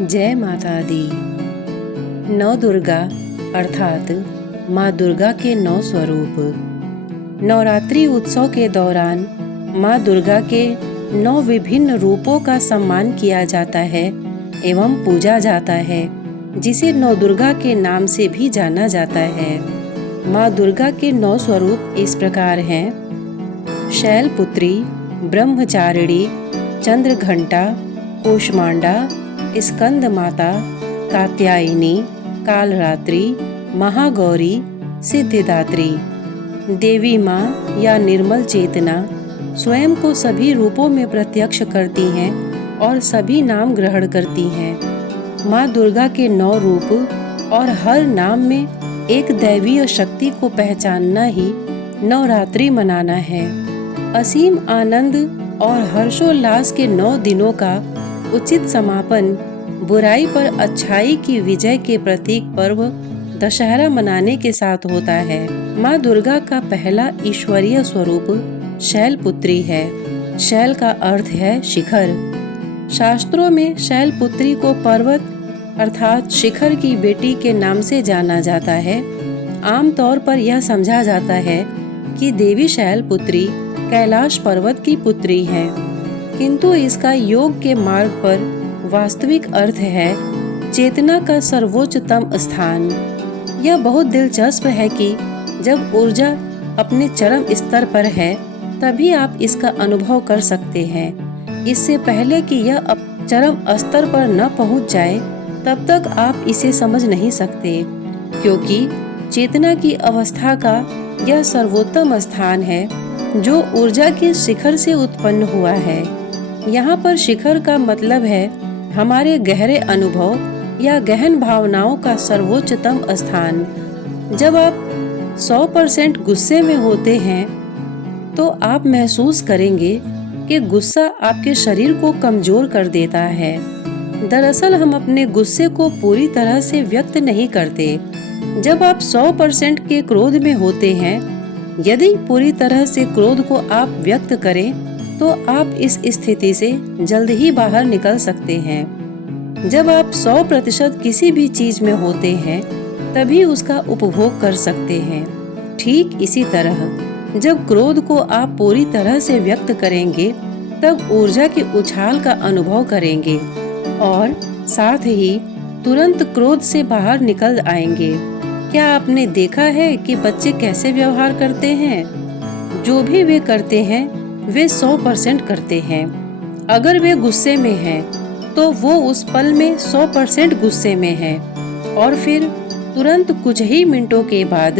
जय माता दी। नौ दुर्गा अर्थात माँ दुर्गा के 9 स्वरूप। नवरात्रि उत्सव के दौरान माँ दुर्गा के 9 विभिन्न रूपों का सम्मान किया जाता है एवं पूजा जाता है, जिसे नौ दुर्गा के नाम से भी जाना जाता है। माँ दुर्गा के 9 स्वरूप इस प्रकार हैं: शैलपुत्री, ब्रह्मचारिणी, चंद्रघंटा, कूष्मांडा, स्कंद माता, कात्यायनी, कालरात्रि, महागौरी, सिद्धिदात्री। देवी माँ या निर्मल चेतना स्वयं को सभी रूपों में प्रत्यक्ष करती हैं और सभी नाम ग्रहण करती हैं। माँ दुर्गा के 9 रूप और हर नाम में एक दैवीय शक्ति को पहचानना ही नवरात्रि मनाना है। असीम आनंद और हर्षोल्लास के 9 दिनों का उचित समापन बुराई पर अच्छाई की विजय के प्रतीक पर्व दशहरा मनाने के साथ होता है। माँ दुर्गा का पहला ईश्वरीय स्वरूप शैलपुत्री है। शैल का अर्थ है शिखर। शास्त्रों में शैलपुत्री को पर्वत अर्थात शिखर की बेटी के नाम से जाना जाता है। आमतौर पर यह समझा जाता है कि देवी शैलपुत्री कैलाश पर्वत की पुत्री है, किंतु इसका योग के मार्ग पर वास्तविक अर्थ है चेतना का सर्वोच्चतम स्थान। यह बहुत दिलचस्प है कि जब ऊर्जा अपने चरम स्तर पर है तभी आप इसका अनुभव कर सकते हैं। इससे पहले कि यह चरम स्तर पर न पहुंच जाए तब तक आप इसे समझ नहीं सकते, क्योंकि चेतना की अवस्था का यह सर्वोत्तम स्थान है जो ऊर्जा के शिखर से उत्पन्न हुआ है। यहाँ पर शिखर का मतलब है हमारे गहरे अनुभव या गहन भावनाओं का सर्वोच्चतम स्थान। जब आप 100% गुस्से में होते हैं तो आप महसूस करेंगे कि गुस्सा आपके शरीर को कमजोर कर देता है। दरअसल हम अपने गुस्से को पूरी तरह से व्यक्त नहीं करते। जब आप 100% के क्रोध में होते हैं, यदि पूरी तरह से क्रोध को आप व्यक्त करें तो आप इस स्थिति से जल्द ही बाहर निकल सकते हैं। जब आप 100% किसी भी चीज में होते हैं तभी उसका उपभोग कर सकते हैं। ठीक इसी तरह जब क्रोध को आप पूरी तरह से व्यक्त करेंगे तब ऊर्जा के उछाल का अनुभव करेंगे और साथ ही तुरंत क्रोध से बाहर निकल आएंगे। क्या आपने देखा है कि बच्चे कैसे व्यवहार करते हैं? जो भी वे करते हैं वे 100% करते हैं। अगर वे गुस्से में हैं तो वो उस पल में 100% गुस्से में हैं और फिर तुरंत कुछ ही मिनटों के बाद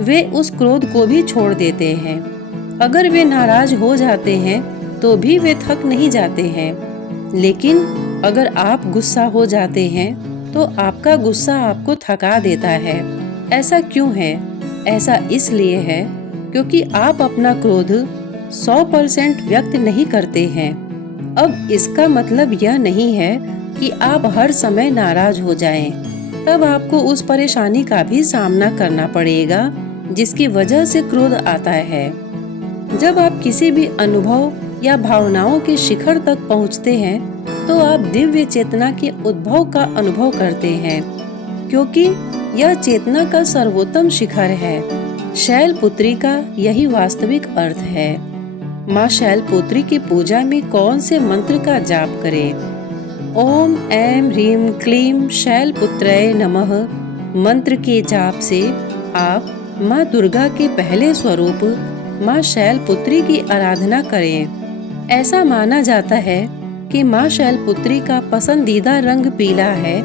वे उस क्रोध को भी छोड़ देते हैं। अगर वे नाराज हो जाते हैं तो भी वे थक नहीं जाते हैं, लेकिन अगर आप गुस्सा हो जाते हैं तो आपका गुस्सा आपको थका देता है। ऐसा क्यों है? ऐसा इसलिए है क्योंकि आप अपना क्रोध 100% व्यक्त नहीं करते हैं। अब इसका मतलब यह नहीं है कि आप हर समय नाराज हो जाएं। तब आपको उस परेशानी का भी सामना करना पड़ेगा जिसकी वजह से क्रोध आता है। जब आप किसी भी अनुभव या भावनाओं के शिखर तक पहुंचते हैं तो आप दिव्य चेतना के उद्भव का अनुभव करते हैं, क्योंकि यह चेतना का सर्वोत्तम शिखर है। शैलपुत्री का यही वास्तविक अर्थ है। माँ शैलपुत्री की पूजा में कौन से मंत्र का जाप करें? ओम ऐं ह्रीं क्लीं शैलपुत्रये नमः मंत्र के जाप से आप माँ दुर्गा के पहले स्वरूप माँ शैलपुत्री की आराधना करें। ऐसा माना जाता है कि माँ शैलपुत्री का पसंदीदा रंग पीला है,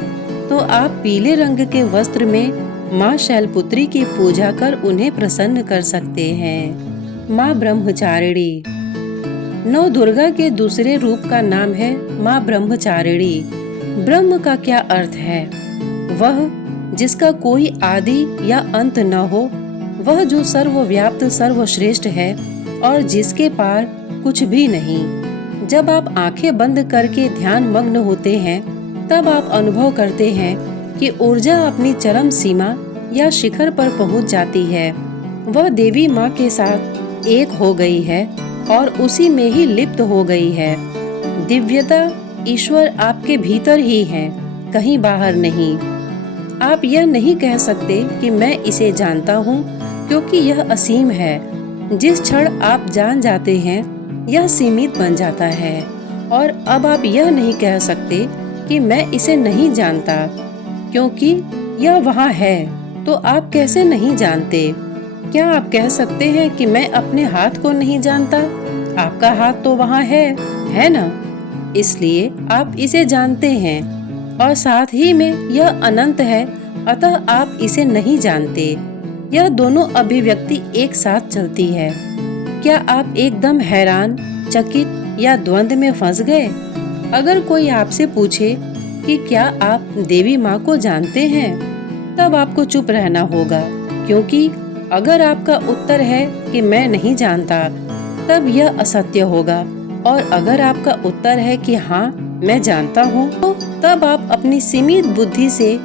तो आप पीले रंग के वस्त्र में माँ शैलपुत्री की पूजा कर उन्हें प्रसन्न कर सकते हैं। माँ ब्रह्मचारिणी। नौ दुर्गा के दूसरे रूप का नाम है माँ ब्रह्मचारिणी। ब्रह्म का क्या अर्थ है? वह जिसका कोई आदि या अंत न हो, वह जो सर्वव्याप्त सर्वश्रेष्ठ है और जिसके पार कुछ भी नहीं। जब आप आंखें बंद करके ध्यान मग्न होते हैं तब आप अनुभव करते हैं कि ऊर्जा अपनी चरम सीमा या शिखर पर पहुंच जाती है। वह देवी माँ के साथ एक हो गई है और उसी में ही लिप्त हो गई है। दिव्यता ईश्वर आपके भीतर ही है। कहीं बाहर नहीं। आप यह नहीं कह सकते कि मैं इसे जानता हूँ, क्योंकि यह असीम है। जिस क्षण आप जान जाते हैं, यह सीमित बन जाता है। और अब आप यह नहीं कह सकते कि मैं इसे नहीं जानता, क्योंकि यह वहाँ है। तो आप कैसे नहीं जानते? क्या आप कह सकते हैं कि मैं अपने हाथ को नहीं जानता? आपका हाथ तो वहाँ है ना? इसलिए आप इसे जानते हैं, और साथ ही में यह अनंत है, अतः आप इसे नहीं जानते। यह दोनों अभिव्यक्ति एक साथ चलती है। क्या आप एकदम हैरान, चकित या द्वंद में फंस गए? अगर कोई आपसे पूछे कि क्या आप देवी माँ को जानते हैं, तब आपको चुप रहना होगा, क्योंकि अगर आपका उत्तर है कि मैं नहीं जानता, तब यह असत्य होगा। और अगर आपका उत्तर है कि हाँ मैं जानता हूँ, तो तब आप अपनी सीमित बुद्धि से,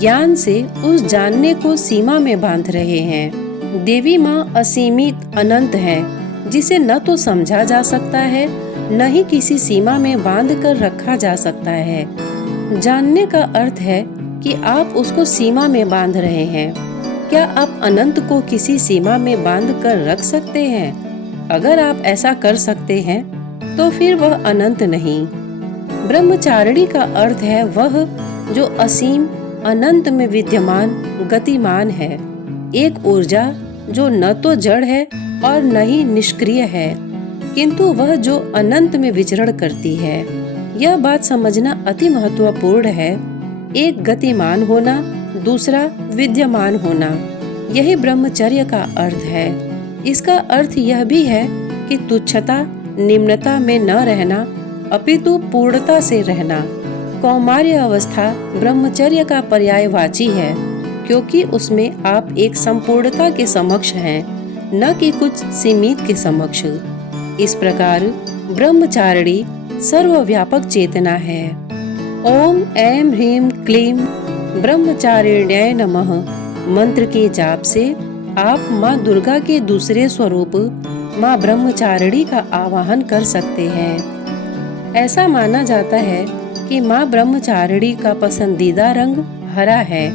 ज्ञान से उस जानने को सीमा में बांध रहे हैं। देवी माँ असीमित अनंत है, जिसे न तो समझा जा सकता है, न ही किसी सीमा में बांध कर रखा जा सकता है। जानने का अर्थ है कि आप उसको सीमा में बांध रहे हैं। क्या आप अनंत को किसी सीमा में बांध कर रख सकते हैं? अगर आप ऐसा कर सकते हैं, तो फिर वह अनंत नहीं। ब्रह्मचारिणी का अर्थ है वह जो असीम अनंत में विद्यमान गतिमान है, एक ऊर्जा जो न तो जड़ है और न ही निष्क्रिय है, किंतु वह जो अनंत में विचरण करती है। यह बात समझना अति महत्वपूर्ण है। एक गतिमान होना, दूसरा विद्यमान होना, यही ब्रह्मचर्य का अर्थ है। इसका अर्थ यह भी है कि तुच्छता, निम्नता में न रहना, अपितु पूर्णता से रहना। कौमार्य अवस्था ब्रह्मचर्य का पर्यायवाची है, क्योंकि उसमें आप एक संपूर्णता के समक्ष हैं, न कि कुछ सीमित के समक्ष। इस प्रकार ब्रह्मचारिणी सर्वव्यापक चेतना है। ओम ऐं ह्रीं क्लीं ब्रह्मचारिण्यै नमः मंत्र के जाप से आप माँ दुर्गा के दूसरे स्वरूप माँ ब्रह्मचारिणी का आवाहन कर सकते हैं। ऐसा माना जाता है कि माँ ब्रह्मचारिणी का पसंदीदा रंग हरा है,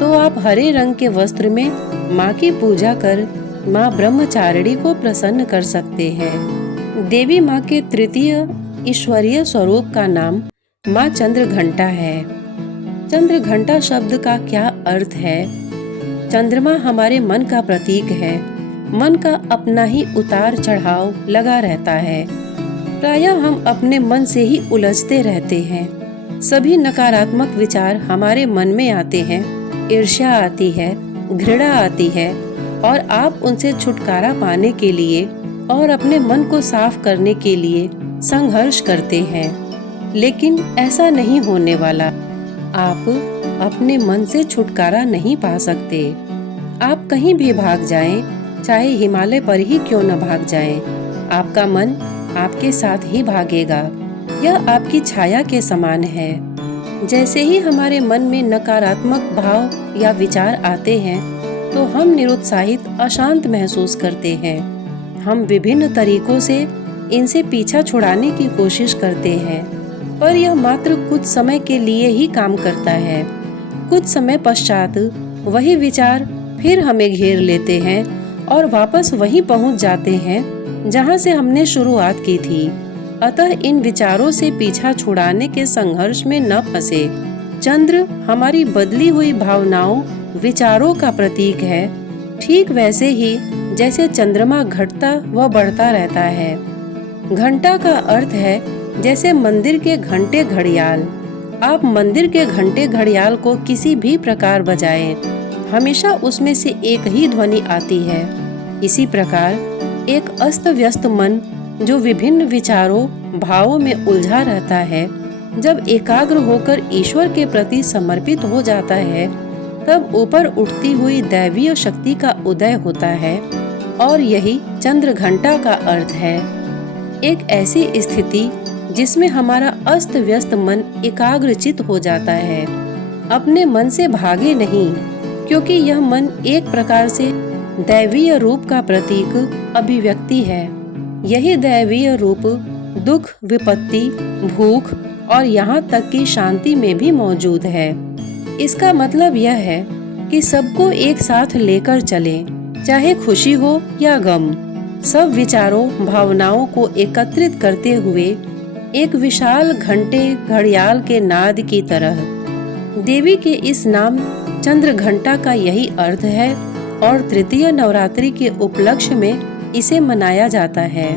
तो आप हरे रंग के वस्त्र में माँ की पूजा कर माँ ब्रह्मचारिणी को प्रसन्न कर सकते हैं। देवी माँ के तृतीय ईश्वरीय स्वरूप का नाम माँ चंद्रघंटा है। चंद्रघंटा शब्द का क्या अर्थ है? चंद्रमा हमारे मन का प्रतीक है। मन का अपना ही उतार चढ़ाव लगा रहता है। प्रायः हम अपने मन से ही उलझते रहते हैं। सभी नकारात्मक विचार हमारे मन में आते हैं। ईर्ष्या आती है, घृणा आती है, और आप उनसे छुटकारा पाने के लिए और अपने मन को साफ करने के लिए संघर्ष करते हैं। लेकिन ऐसा नहीं होने वाला। आप अपने मन से छुटकारा नहीं पा सकते। आप कहीं भी भाग जाएं, चाहे हिमालय पर ही क्यों न भाग जाएं, आपका मन आपके साथ ही भागेगा। यह आपकी छाया के समान है। जैसे ही हमारे मन में नकारात्मक भाव या विचार आते हैं, तो हम निरुत्साहित, अशांत महसूस करते हैं। हम विभिन्न तरीकों से इनसे पीछा छुड़ाने की कोशिश करते हैं, पर यह मात्र कुछ समय के लिए ही काम करता है। कुछ समय पश्चात वही विचार फिर हमें घेर लेते हैं और वापस वहीं पहुंच जाते हैं जहां से हमने शुरुआत की थी। अतः इन विचारों से पीछा छुड़ाने के संघर्ष में न फंसे। चंद्र हमारी बदली हुई भावनाओं, विचारों का प्रतीक है, ठीक वैसे ही जैसे चंद्रमा घटता व बढ़ता रहता है। घंटा का अर्थ है जैसे मंदिर के घंटे घड़ियाल। आप मंदिर के घंटे घड़ियाल को किसी भी प्रकार बजाएं, हमेशा उसमें से एक ही ध्वनि आती है। इसी प्रकार एक अस्त व्यस्त मन जो विभिन्न विचारों, भावों में उलझा रहता है, जब एकाग्र होकर ईश्वर के प्रति समर्पित हो जाता है, तब ऊपर उठती हुई दैवीय शक्ति का उदय होता है। और यही चंद्र घंटा का अर्थ है। एक ऐसी स्थिति जिसमें हमारा अस्त व्यस्त मन एकाग्रचित हो जाता है। अपने मन से भागे नहीं, क्योंकि यह मन एक प्रकार से दैवीय रूप का प्रतीक, अभिव्यक्ति है। यही दैवीय रूप दुख, विपत्ति, भूख और यहाँ तक कि शांति में भी मौजूद है। इसका मतलब यह है कि सबको एक साथ लेकर चलें, चाहे खुशी हो या गम। सब विचारों भावनाओं को एकत्रित करते हुए एक विशाल घंटे घड़ियाल के नाद की तरह। देवी के इस नाम चंद्र घंटा का यही अर्थ है और तृतीय नवरात्रि के उपलक्ष्य में इसे मनाया जाता है।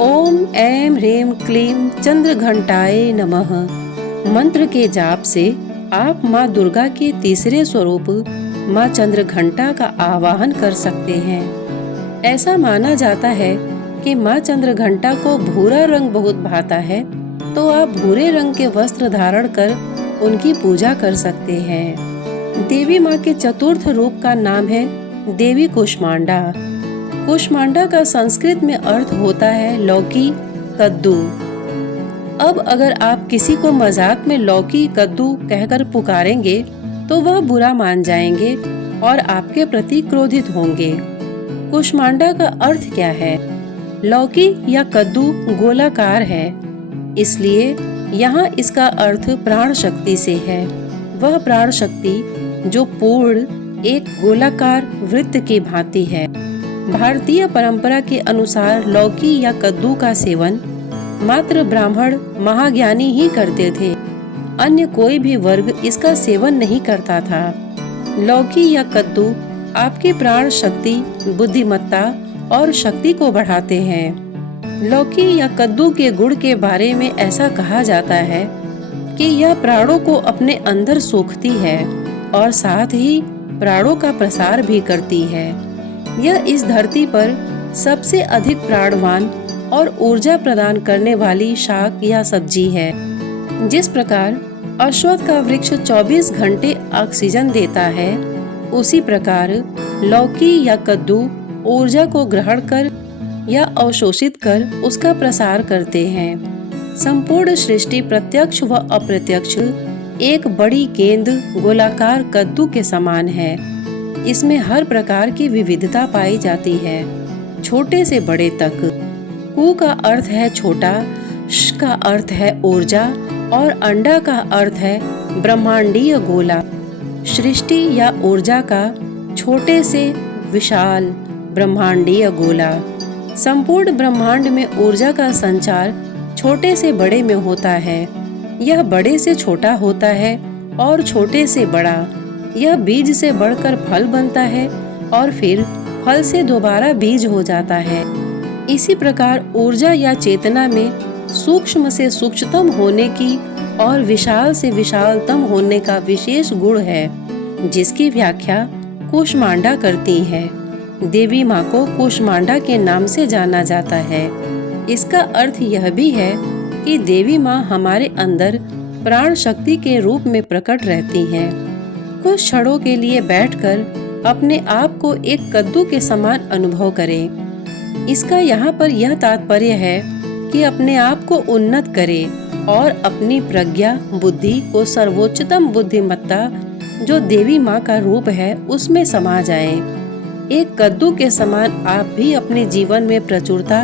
ओम ऐं ह्रीं क्लीं चंद्र घंटाए नमः मंत्र के जाप से आप माँ दुर्गा के तीसरे स्वरूप माँ चंद्र घंटा का आवाहन कर सकते हैं। ऐसा माना जाता है कि माँ चंद्र घंटा को भूरा रंग बहुत भाता है, तो आप भूरे रंग के वस्त्र धारण कर उनकी पूजा कर सकते हैं। देवी माँ के चतुर्थ रूप का नाम है देवी कुष्मांडा। कुष्मांडा का संस्कृत में अर्थ होता है लौकी, कद्दू। अब अगर आप किसी को मजाक में लौकी कद्दू कहकर पुकारेंगे तो वह बुरा मान जाएंगे और आपके प्रति क्रोधित होंगे। कुष्मांडा का अर्थ क्या है? लौकी या कद्दू गोलाकार है, इसलिए यहाँ इसका अर्थ प्राण शक्ति से है। वह प्राण शक्ति जो पूर्ण एक गोलाकार वृत्त की भांति है। भारतीय परंपरा के अनुसार लौकी या कद्दू का सेवन मात्र ब्राह्मण महाज्ञानी ही करते थे, अन्य कोई भी वर्ग इसका सेवन नहीं करता था। लौकी या कद्दू आपकी प्राण शक्ति, बुद्धिमत्ता और शक्ति को बढ़ाते हैं। लौकी या कद्दू के गुण के बारे में ऐसा कहा जाता है कि यह प्राणों को अपने अंदर सोखती है और साथ ही प्राणों का प्रसार भी करती है। यह इस धरती पर सबसे अधिक प्राणवान और ऊर्जा प्रदान करने वाली शाक या सब्जी है। जिस प्रकार अश्वत्थ का वृक्ष 24 घंटे ऑक्सीजन देता है, उसी प्रकार लौकी या कद्दू ऊर्जा को ग्रहण कर या अवशोषित कर उसका प्रसार करते हैं। संपूर्ण सृष्टि प्रत्यक्ष व अप्रत्यक्ष एक बड़ी गेंद गोलाकार कद्दू के समान है। इसमें हर प्रकार की विविधता पाई जाती है, छोटे से बड़े तक। कु का अर्थ है छोटा, श का अर्थ है ऊर्जा और अंडा का अर्थ है ब्रह्मांडीय गोला। सृष्टि या ऊर्जा का छोटे से विशाल ब्रह्मांडीय गोला। संपूर्ण ब्रह्मांड में ऊर्जा का संचार छोटे से बड़े में होता है। यह बड़े से छोटा होता है और छोटे से बड़ा। यह बीज से बढ़कर फल बनता है और फिर फल से दोबारा बीज हो जाता है। इसी प्रकार ऊर्जा या चेतना में सूक्ष्म से सूक्ष्मतम होने की और विशाल से विशालतम होने का विशेष गुण है, जिसकी व्याख्या कुष्मांडा करती है। देवी माँ को कुष्मांडा के नाम से जाना जाता है। इसका अर्थ यह भी है कि देवी माँ हमारे अंदर प्राण शक्ति के रूप में प्रकट रहती हैं। कुछ क्षणों के लिए बैठकर अपने आप को एक कद्दू के समान अनुभव करें। इसका यहाँ पर यह तात्पर्य है कि अपने आप को उन्नत करें और अपनी प्रज्ञा बुद्धि को सर्वोच्चतम बुद्धिमत्ता जो देवी माँ का रूप है उसमें समा जाएं। एक कद्दू के समान आप भी अपने जीवन में प्रचुरता,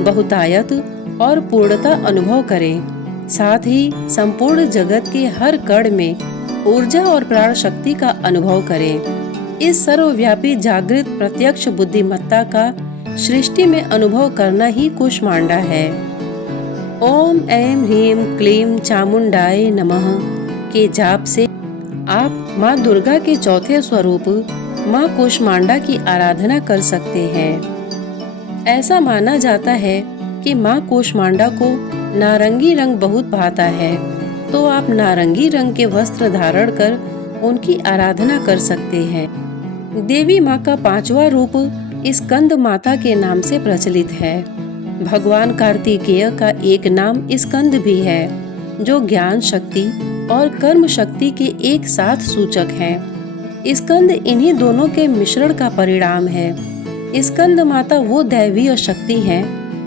बहुतायत और पूर्णता अनुभव करें। साथ ही संपूर्ण जगत के हर कण में ऊर्जा और प्राण शक्ति का अनुभव करें। इस सर्वव्यापी जागृत प्रत्यक्ष बुद्धिमत्ता का सृष्टि में अनुभव करना ही कुष्मांडा है। ओम ऐं ह्रीं क्लीं चामुंडाय नमः के जाप से आप माँ दुर्गा के चौथे स्वरूप माँ कुष्मांडा की आराधना कर सकते हैं। ऐसा माना जाता है कि माँ कुष्मांडा को नारंगी रंग बहुत भाता है, तो आप नारंगी रंग के वस्त्र धारण कर उनकी आराधना कर सकते हैं। देवी माँ का पांचवा रूप स्कंद माता के नाम से प्रचलित है। भगवान कार्तिकेय का एक नाम स्कंद भी है, जो ज्ञान शक्ति और कर्म शक्ति के एक साथ सूचक है। स्कंद इन्हीं दोनों के मिश्रण का परिणाम है। स्कंद माता वो दैवीय शक्ति है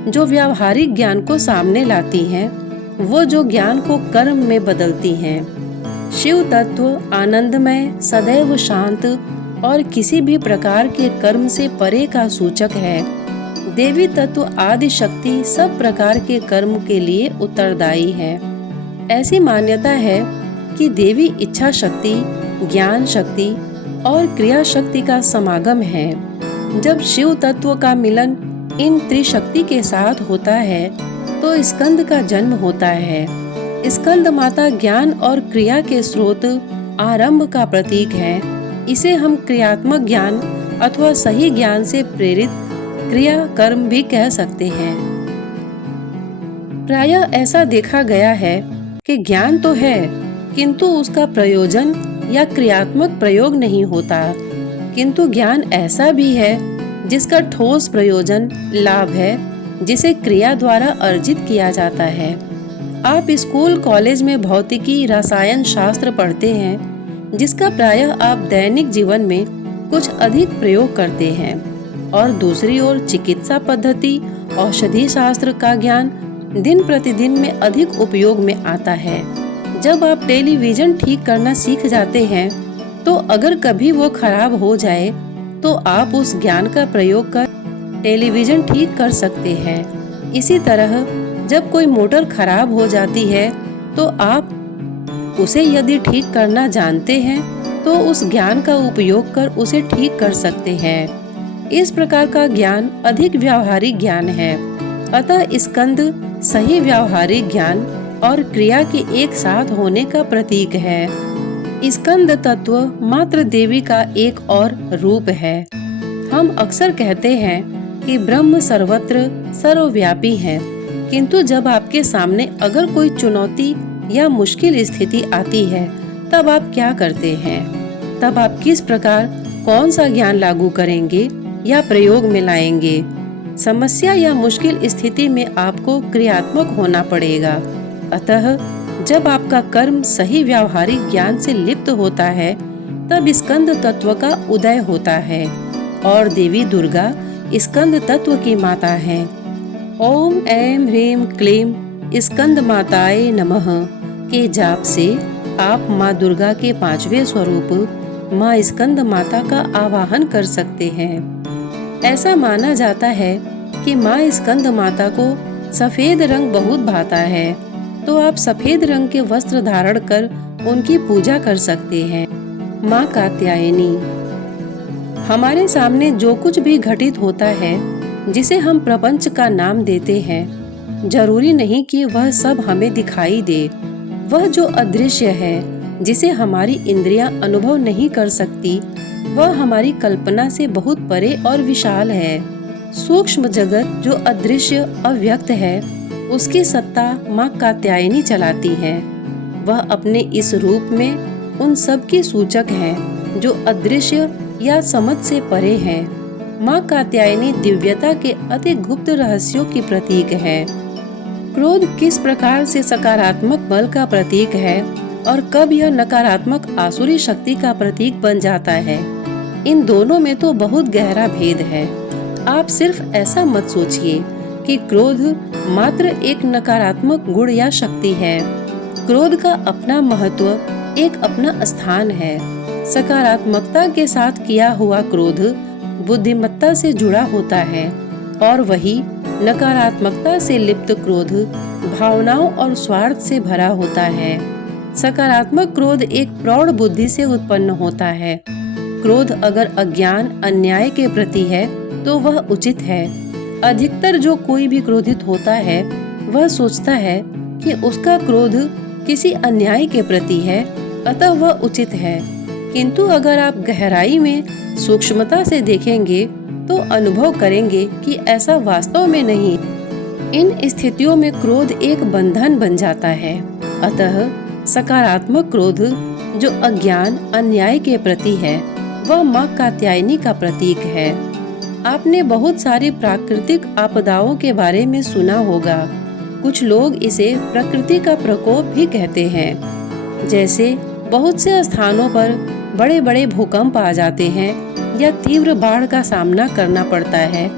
जो व्यावहारिक ज्ञान को सामने लाती है, वो जो ज्ञान को कर्म में बदलती हैं। शिव तत्व आनंदमय, सदैव शांत और किसी भी प्रकार के कर्म से परे का सूचक है। देवी तत्व आदि शक्ति सब प्रकार के कर्म के लिए उत्तरदायी है। ऐसी मान्यता है कि देवी इच्छा शक्ति, ज्ञान शक्ति और क्रिया शक्ति का समागम है। जब शिव तत्व का मिलन इन त्रिशक्ति के साथ होता है तो स्कंद का जन्म होता है। स्कंद माता ज्ञान और क्रिया के स्रोत, आरंभ का प्रतीक है। इसे हम क्रियात्मक ज्ञान अथवा सही ज्ञान से प्रेरित क्रिया कर्म भी कह सकते हैं। प्रायः ऐसा देखा गया है कि ज्ञान तो है किंतु उसका प्रयोजन या क्रियात्मक प्रयोग नहीं होता, किंतु ज्ञान ऐसा भी है जिसका ठोस प्रयोजन लाभ है, जिसे क्रिया द्वारा अर्जित किया जाता है। आप स्कूल कॉलेज में भौतिकी, रसायन शास्त्र पढ़ते हैं, जिसका प्रायः आप दैनिक जीवन में कुछ अधिक प्रयोग करते हैं, और दूसरी ओर चिकित्सा पद्धति, औषधि शास्त्र का ज्ञान दिन प्रतिदिन में अधिक उपयोग में आता है। जब आप टेलीविजन ठीक करना सीख जाते हैं तो अगर कभी वो खराब हो जाए तो आप उस ज्ञान का प्रयोग कर टेलीविजन ठीक कर सकते हैं। इसी तरह जब कोई मोटर खराब हो जाती है तो आप उसे यदि ठीक करना जानते हैं तो उस ज्ञान का उपयोग कर उसे ठीक कर सकते हैं। इस प्रकार का ज्ञान अधिक व्यावहारिक ज्ञान है। अतः स्कंद सही व्यावहारिक ज्ञान और क्रिया के एक साथ होने का प्रतीक है। स्कंद तत्व मात्र देवी का एक और रूप है। हम अक्सर कहते हैं कि ब्रह्म सर्वत्र सर्वव्यापी है, किंतु जब आपके सामने अगर कोई चुनौती या मुश्किल स्थिति आती है तब आप क्या करते हैं? तब आप किस प्रकार कौन सा ज्ञान लागू करेंगे या प्रयोग में लाएंगे? समस्या या मुश्किल स्थिति में आपको क्रियात्मक होना पड़ेगा। अतः जब आपका कर्म सही व्यावहारिक ज्ञान से लिप्त होता है तब स्कंद तत्व का उदय होता है, और देवी दुर्गा स्कंद तत्व की माता है। ओम ऐं ह्रीं क्लीं स्कंद माताये नमः के जाप से आप माँ दुर्गा के 5वें स्वरूप माँ स्कंद माता का आवाहन कर सकते हैं। ऐसा माना जाता है कि माँ स्कंद माता को सफेद रंग बहुत भाता है, तो आप सफेद रंग के वस्त्र धारण कर उनकी पूजा कर सकते हैं। माँ कात्यायनी। हमारे सामने जो कुछ भी घटित होता है, जिसे हम प्रपंच का नाम देते हैं, जरूरी नहीं कि वह सब हमें दिखाई दे। वह जो अदृश्य है, जिसे हमारी इंद्रियां अनुभव नहीं कर सकती, वह हमारी कल्पना से बहुत परे और विशाल है। सूक्ष्म जगत जो अदृश्य अव्यक्त है, उसकी सत्ता माँ कात्यायनी चलाती है। वह अपने इस रूप में उन सब की सूचक है जो अदृश्य या समझ से परे हैं। माँ कात्यायनी दिव्यता के अति गुप्त रहस्यों की प्रतीक है। क्रोध किस प्रकार से सकारात्मक बल का प्रतीक है और कब यह नकारात्मक आसुरी शक्ति का प्रतीक बन जाता है, इन दोनों में तो बहुत गहरा भेद है। आप सिर्फ ऐसा मत सोचिए कि क्रोध मात्र एक नकारात्मक गुण या शक्ति है। क्रोध का अपना महत्व, एक अपना स्थान है। सकारात्मकता के साथ किया हुआ क्रोध बुद्धिमत्ता से जुड़ा होता है, और वही नकारात्मकता से लिप्त क्रोध भावनाओं और स्वार्थ से भरा होता है। सकारात्मक क्रोध एक प्रौढ़ बुद्धि से उत्पन्न होता है। क्रोध अगर अज्ञान, अन्याय के प्रति है तो वह उचित है। अधिकतर जो कोई भी क्रोधित होता है वह सोचता है कि उसका क्रोध किसी अन्याय के प्रति है, अतः वह उचित है। किंतु अगर आप गहराई में सूक्ष्मता से देखेंगे तो अनुभव करेंगे कि ऐसा वास्तव में नहीं। इन स्थितियों में क्रोध एक बंधन बन जाता है। अतः सकारात्मक क्रोध जो अज्ञान, अन्याय के प्रति है, वह माँ कात्यायनी का प्रतीक है। आपने बहुत सारी प्राकृतिक आपदाओं के बारे में सुना होगा। कुछ लोग इसे प्रकृति का प्रकोप भी कहते हैं। जैसे बहुत से स्थानों पर बड़े बड़े भूकंप आ जाते हैं या तीव्र बाढ़ का सामना करना पड़ता है।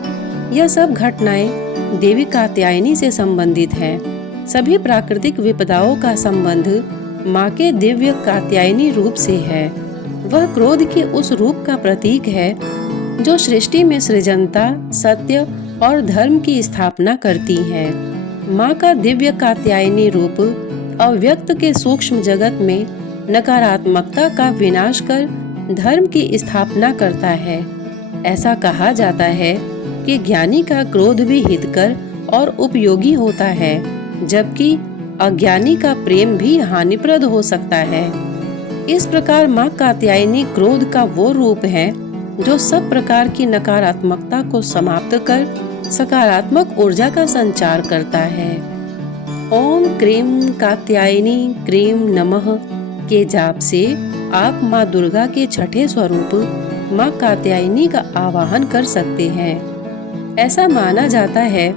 यह सब घटनाएं देवी कात्यायनी से संबंधित हैं। सभी प्राकृतिक विपदाओं का संबंध माँ के दिव्य कात्यायनी रूप से है। वह क्रोध के उस रूप का प्रतीक है जो सृष्टि में सृजनता, सत्य और धर्म की स्थापना करती है। माँ का दिव्य कात्यायनी रूप अव्यक्त के सूक्ष्म जगत में नकारात्मकता का विनाश कर धर्म की स्थापना करता है। ऐसा कहा जाता है कि ज्ञानी का क्रोध भी हितकर और उपयोगी होता है, जबकि अज्ञानी का प्रेम भी हानिप्रद हो सकता है। इस प्रकार माँ कात्यायनी क्रोध का वो रूप है जो सब प्रकार की नकारात्मकता को समाप्त कर सकारात्मक ऊर्जा का संचार करता है। ओम क्रीम कात्यायनी क्रीम नमः के जाप से आप माँ दुर्गा के छठे स्वरूप माँ कात्यायनी का आवाहन कर सकते हैं। ऐसा माना जाता है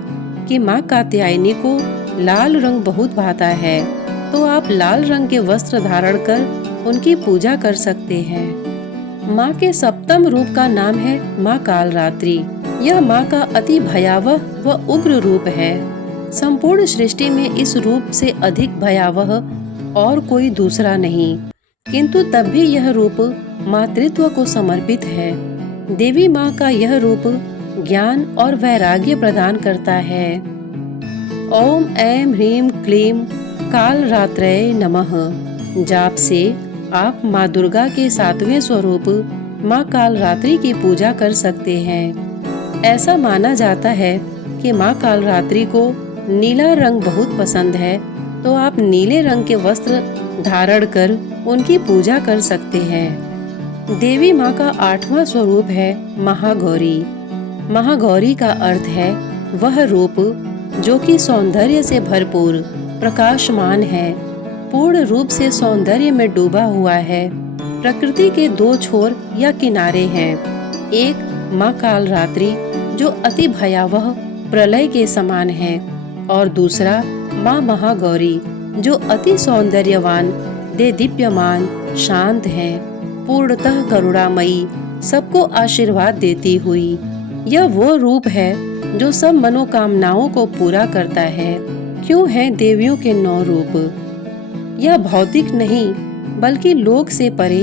कि माँ कात्यायनी को लाल रंग बहुत भाता है, तो आप लाल रंग के वस्त्र धारण कर उनकी पूजा कर सकते हैं। माँ के सप्तम रूप का नाम है माँ कालरात्रि। यह माँ का अति भयावह व उग्र रूप है। संपूर्ण सृष्टि में इस रूप से अधिक भयावह और कोई दूसरा नहीं, किंतु तब भी यह रूप मातृत्व को समर्पित है। देवी माँ का यह रूप ज्ञान और वैराग्य प्रदान करता है। ओम ऐं ह्रीं क्लीं कालरात्रये नमः जाप से आप माँ दुर्गा के सातवें स्वरूप माँ कालरात्रि की पूजा कर सकते हैं। ऐसा माना जाता है कि माँ कालरात्रि को नीला रंग बहुत पसंद है, तो आप नीले रंग के वस्त्र धारण कर उनकी पूजा कर सकते हैं। देवी माँ का आठवां स्वरूप है महागौरी। महागौरी का अर्थ है वह रूप जो कि सौंदर्य से भरपूर प्रकाशमान है, पूर्ण रूप से सौंदर्य में डूबा हुआ है। प्रकृति के दो छोर या किनारे हैं, एक माँ कालरात्रि जो अति भयावह प्रलय के समान है, और दूसरा माँ महागौरी जो अति सौंदर्यवान दीप्यमान शांत है, पूर्णतः करुणामयी, सबको आशीर्वाद देती हुई। यह वो रूप है जो सब मनोकामनाओं को पूरा करता है। क्यों है देवियों के 9 रूप? यह भौतिक नहीं बल्कि लोक से परे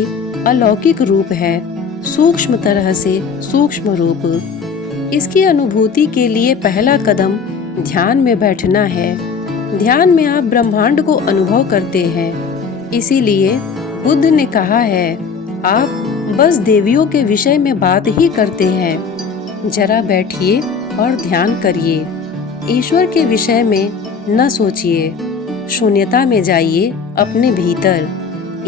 अलौकिक रूप है, सूक्ष्म तरह से सूक्ष्म रूप। इसकी अनुभूति के लिए पहला कदम ध्यान में बैठना है। ध्यान में आप ब्रह्मांड को अनुभव करते हैं। इसीलिए बुद्ध ने कहा है, आप बस देवियों के विषय में बात ही करते हैं। जरा बैठिए और ध्यान करिए। ईश्वर के विषय में न सोचिए। शून्यता में जाइए अपने भीतर।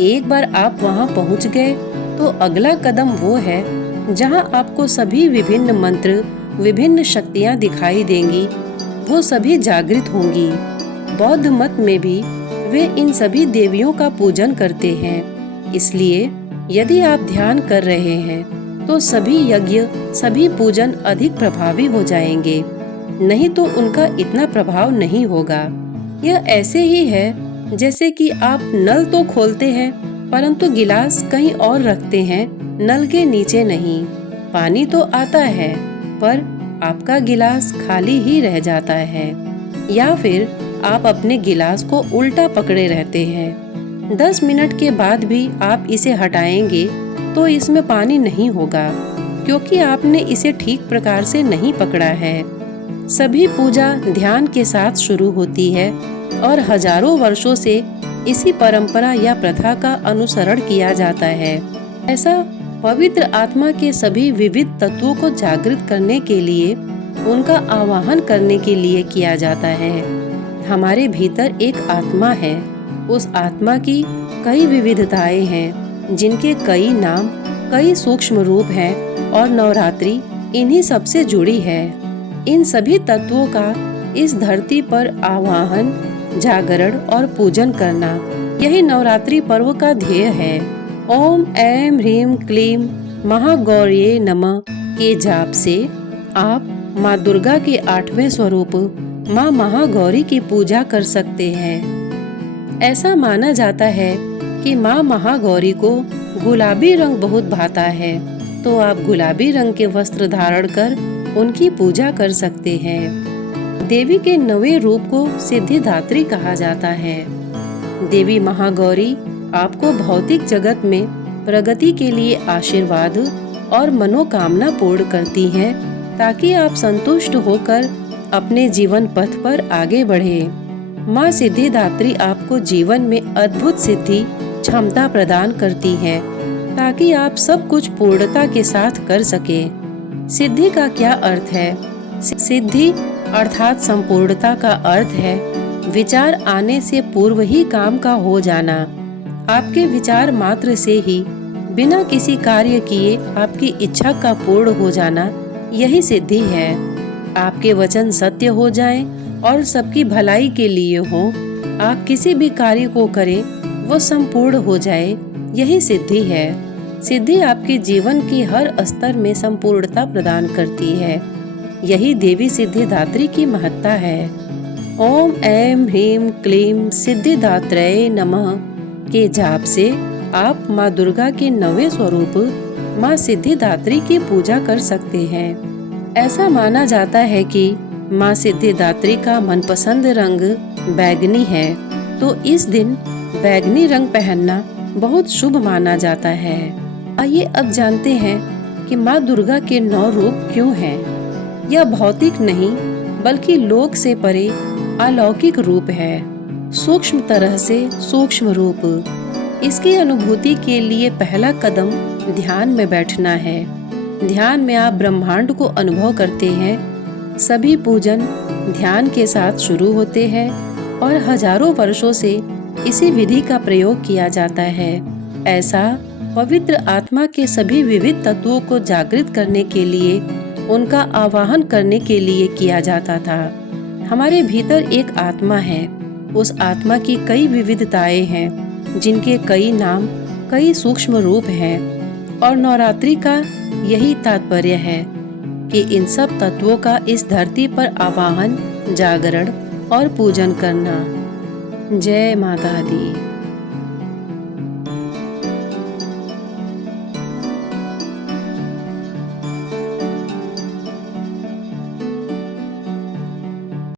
एक बार आप वहां पहुंच गए तो अगला कदम वो है जहां आपको सभी विभिन्न मंत्र, विभिन्न शक्तियां दिखाई देंगी। वो सभी जागृत होंगी। बौद्ध मत में भी वे इन सभी देवियों का पूजन करते हैं। इसलिए यदि आप ध्यान कर रहे हैं तो सभी यज्ञ, सभी पूजन अधिक प्रभावी हो जाएंगे, नहीं तो उनका इतना प्रभाव नहीं होगा। यह ऐसे ही है जैसे कि आप नल तो खोलते हैं परंतु गिलास कहीं और रखते हैं, नल के नीचे नहीं। पानी तो आता है पर आपका गिलास खाली ही रह जाता है, या फिर आप अपने गिलास को उल्टा पकड़े रहते हैं। 10 मिनट के बाद भी आप इसे हटाएंगे तो इसमें पानी नहीं होगा, क्योंकि आपने इसे ठीक प्रकार से नहीं पकड़ा है। सभी पूजा ध्यान के साथ शुरू होती है और हजारों वर्षों से इसी परंपरा या प्रथा का अनुसरण किया जाता है। ऐसा पवित्र आत्मा के सभी विविध तत्वों को जागृत करने के लिए, उनका आवाहन करने के लिए किया जाता है। हमारे भीतर एक आत्मा है। उस आत्मा की कई विविधताएं हैं, जिनके कई नाम, कई सूक्ष्म रूप हैं, और नवरात्रि इन्हीं सबसे जुड़ी है। इन सभी तत्वों का इस धरती पर आवाहन, जागरण और पूजन करना, यही नवरात्रि पर्व का ध्येय है। ओम ऐं ह्रीं क्लीं महागौर्ये नमः के जाप से आप माँ दुर्गा के 8वें स्वरूप माँ महागौरी की पूजा कर सकते हैं। ऐसा माना जाता है कि माँ महागौरी को गुलाबी रंग बहुत भाता है, तो आप गुलाबी रंग के वस्त्र धारण कर उनकी पूजा कर सकते हैं। देवी के 9वें रूप को सिद्धिदात्री कहा जाता है। देवी महागौरी आपको भौतिक जगत में प्रगति के लिए आशीर्वाद और मनोकामना पूर्ण करती हैं, ताकि आप संतुष्ट होकर अपने जीवन पथ पर आगे बढ़े। माँ सिद्धिदात्री आपको जीवन में अद्भुत सिद्धि क्षमता प्रदान करती है ताकि आप सब कुछ पूर्णता के साथ कर सके। सिद्धि का क्या अर्थ है? सिद्धि अर्थात संपूर्णता का अर्थ है विचार आने से पूर्व ही काम का हो जाना। आपके विचार मात्र से ही बिना किसी कार्य किए आपकी इच्छा का पूर्ण हो जाना, यही सिद्धि है। आपके वचन सत्य हो जाएं और सबकी भलाई के लिए हो। आप किसी भी कार्य को करें वो संपूर्ण हो जाए, यही सिद्धि है। सिद्धि आपके जीवन की हर स्तर में संपूर्णता प्रदान करती है। यही देवी सिद्धिदात्री की महत्ता है। ओम ऐं ह्रीं क्लीं सिद्धिदात्रये नमः के जाप से आप माँ दुर्गा के 9वें स्वरूप माँ सिद्धिदात्री की पूजा कर सकते हैं। ऐसा माना जाता है कि माँ सिद्धिदात्री का मनपसंद रंग बैगनी है, तो इस दिन बैगनी रंग पहनना बहुत शुभ माना जाता है। आइए अब जानते हैं कि माँ दुर्गा के 9 रूप क्यों हैं। यह भौतिक नहीं बल्कि लोक से परे अलौकिक रूप है, सूक्ष्म तरह से सूक्ष्म रूप। इसकी अनुभूति के लिए पहला कदम ध्यान में बैठना है। ध्यान में आप ब्रह्मांड को अनुभव करते हैं। सभी पूजन ध्यान के साथ शुरू होते हैं और हजारों वर्षों से इसी विधि का प्रयोग किया जाता है। ऐसा पवित्र आत्मा के सभी विविध तत्वों को जागृत करने के लिए, उनका आवाहन करने के लिए किया जाता था। हमारे भीतर एक आत्मा है। उस आत्मा की कई विविधताएं हैं, जिनके कई नाम, कई सूक्ष्म रूप हैं। और नवरात्रि का यही तात्पर्य है कि इन सब तत्वों का इस धरती पर आवाहन, जागरण और पूजन करना। जय माता दी।